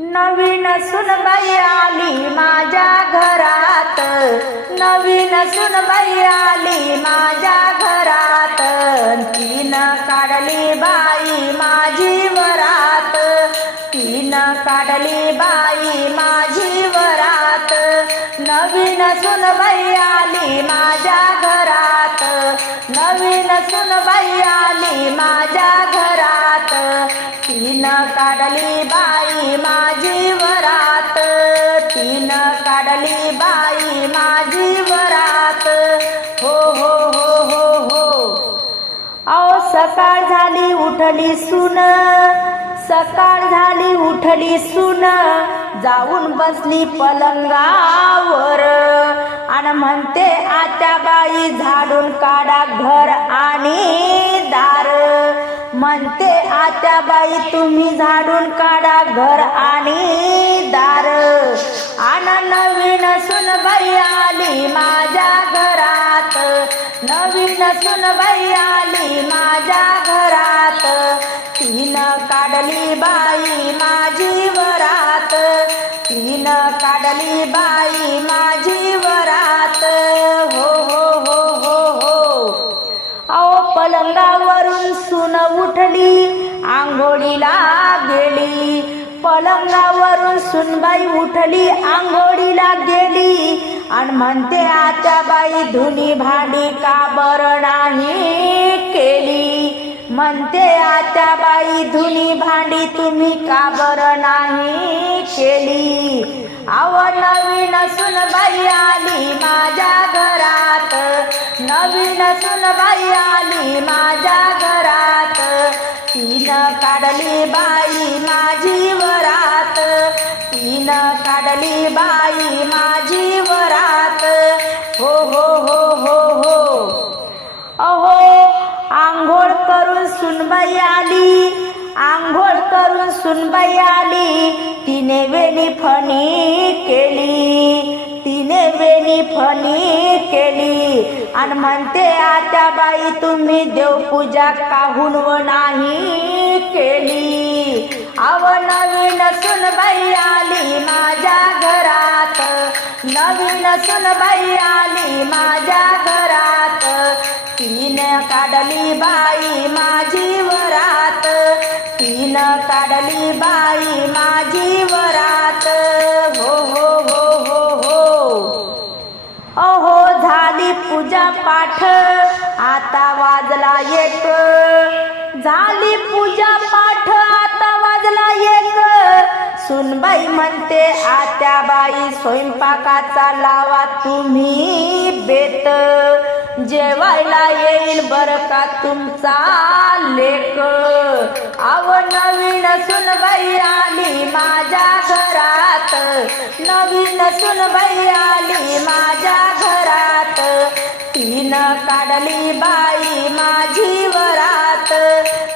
नवीन सुनबाई आली माझ्या घरात. नवीन सुनबाई आली माझ्या घरात. तीन काढली बाई माझी वरात. तीन काढली बाई माझी वरात. नवीन सुनबाई आली माझ्या घरात. नवीन सुनबाई आली माझ्या घरात. तीन काढली बाई माझी काढली बाई माझी वरात. हो हो हो हो हो. अहो सकाळ झाली उठली सुन. सकाळ झाली उठली सुन. जाऊन बसली पलंगावर. आणि म्हणते आत्या बाई झाडून काढा घर आणि दार. म्हणते आत्या बाई तुम्ही झाडून काढा घर आणि दार. आणि नवीन सुनबाई आली माझ्या घरात. नवीन सुनबाई आली माझ्या घरात. तीन काढली बाई माझी वरात. तीन काढली बाई माझी वरात. हो हो हो हो हो. अहो पलंगावरून सुन उठली आंघोळीला गेली. पलंगावरून सुनबाई उठली आंघोळीला गेली आणि म्हणते आता बाई धुनी भांडी का बर नाही केली? म्हणते आता बाई धुनी भांडी तुम्ही का बरं नाही केली? आव नवीन सुनबाई आली माझ्या घरात नवीन सुनबाई काढली बाई माझी वरात. तिनं काढली बाई माझी वरात. हो हो हो हो हो. अहो आंघोळ करून सुनबाई आली. आंघोळ करून सुनबाई आली. तिने वेणी फणी केली. तिने वेणी फणी केली. आणि म्हणते आता बाई तुम्ही देवपूजा काहून व नाही केली? अव नवीन सुनबाई आली माझ्या घरात. नवीन सुनबाई आली माझ्या घरात. तीन काढली बाई माझी वरात. तीन काढली बाई माझी वरात. पाठ आता वाजला एक. झाली पूजा पाठ आता वाजला एक. सुनबाई म्हणते आत्या बाई स्वयंपाकाचा लावा तुम्ही बेत. जेवायला येईल बर का तुमचा लेक. आव नवीन सुनबाई आली माझ्या घरात. नवीन सुनबाई आली माझ्या घरात. तीन काढली बाई माझी वरात.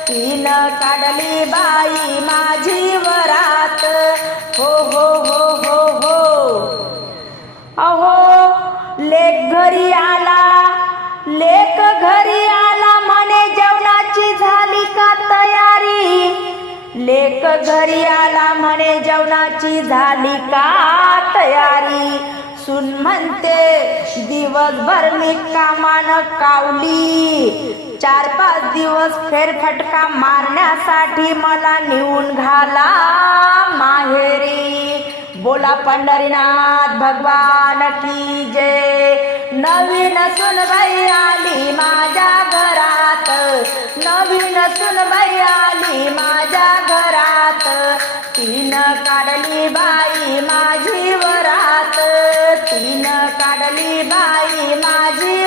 तीन काढली बाई माझी वरात. हो हो हो हो हो. अहो लेक घरी आला. लेक घरी आला म्हणे जेवणाची झाली का तयारी? लेक घरी आला म्हणे जेवणाची झाली का तयारी? सुन म्हणते दिवसभर मी कामान कावली. चार पाच दिवस फेरफटका मारण्यासाठी मला नेऊन घाला माहेरी. बोला पंढरीनाथ भगवान की जय. नवीन सुनबाई आली माझ्या घरात नवीन बाई माझी